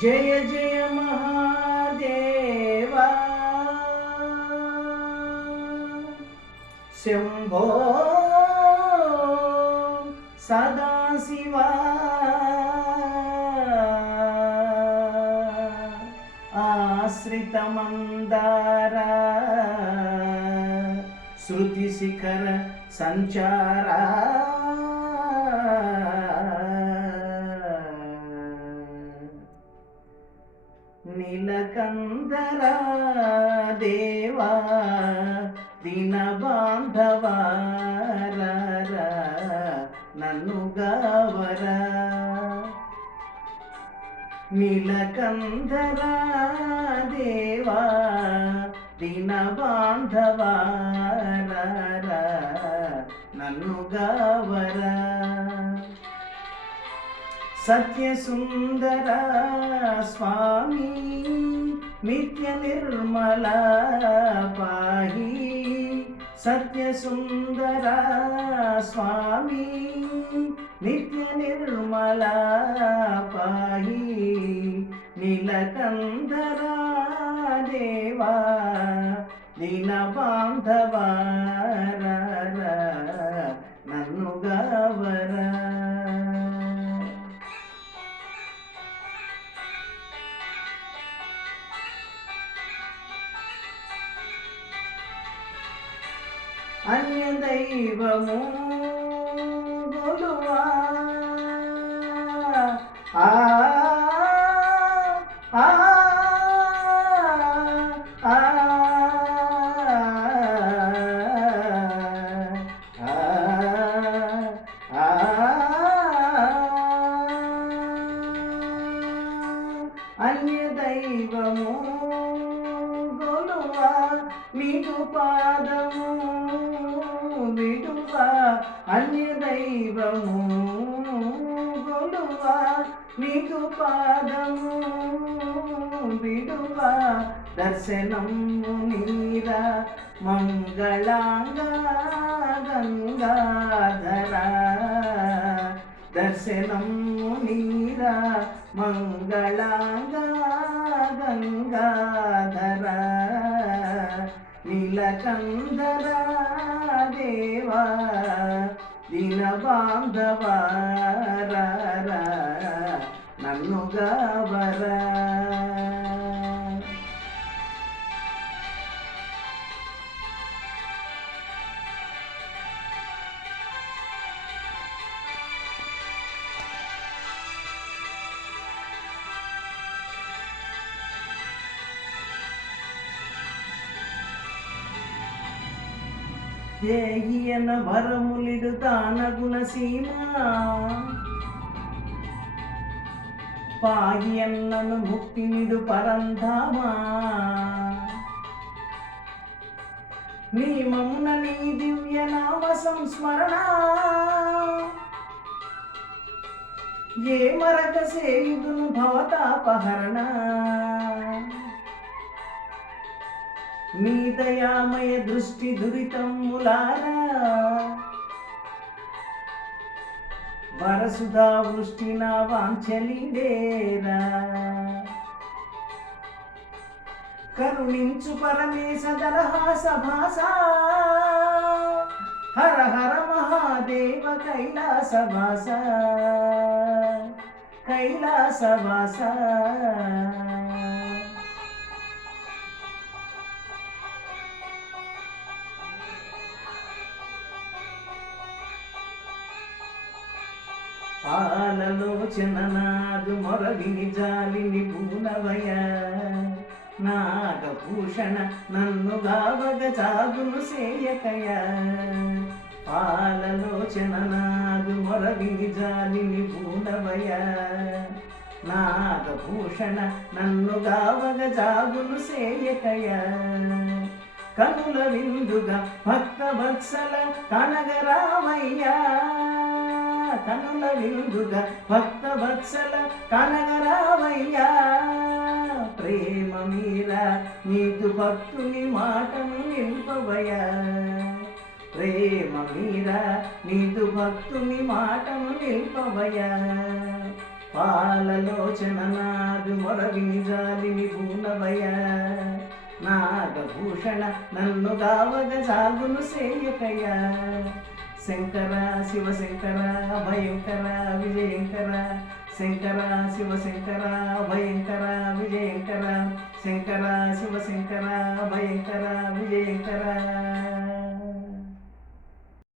జయ జయ మహాదేవా శంభో సదాశివా ఆశ్రితమందారా శృతి శిఖర సంచారా నీలకందరా దేవా దీన బాంధవారా నన్ను గావరా నీలకందరా దేవా దీన బాంధవారా నన్ను గావరా సత్య సుందర స్వామి నిత్య నిర్మల పాహి సత్య సుందర స్వామి నిత్య నిర్మల పాహి నీలకందర దేవా దీన బాంధవారా నన్ను గావరా అన్య దైవము గొలువా అన్య దైవము గొలువా మీకు పాదము విడువా అన్య దైవము గొలువా నీకు పాదము విడువా దర్శనము నీరా మంగళాంగా గంగాధరా దర్శనము నీరా మంగళాంగా గంగాధరా నీలకందరా దేవా దీన బాంధవారా నన్ను గావరా దేహియన వరములిడు తాన గుణసీమా పాగియన్నను ముక్తినిడు పరంధామా నీ మమున నీ దివ్య నామ సంస్మరణ ఏ మరక సేయుదును భవతాపహరణ నీ దయామయ దృష్టి దురితమ్ములారా వరసుధా వృష్టి నా వాంఛలీడేరా కరుణించు పరమేశ దరహాస భాస హర హర మహాదేవ కైలాసవాస కైలాసవాస పాలలోచన నాదు మొరవిని జాలిని పూనవయ నాగభూషణ నన్ను గావగ చాగును సేయకయ పాలలోచన నాదు మొరవిని జాలిని పూనవయ నాగభూషణ నన్ను గావగ జాగును సేయకయ కనుల విందుగా భక్త వత్సల కనగరామయ్యా కనుల విందుగా భక్త వత్సల కనగరామయ్యా ప్రేమ మీరా నీదు భక్తుని మాటను నింపవయ్యా ప్రేమ మీరా నీదు భక్తుని మాటను నిల్పవయ్యా పాలలోచన నాదు మొరవిని జాలిని భూనవయ నాగభూషణ నన్ను గావగ జాగును సేయకయ శంకర శివశంకర భయంకర విజయంకర శంకర శివశంకర భయంకర విజయంకర శంకర శివశంకర భయంకర విజయంకర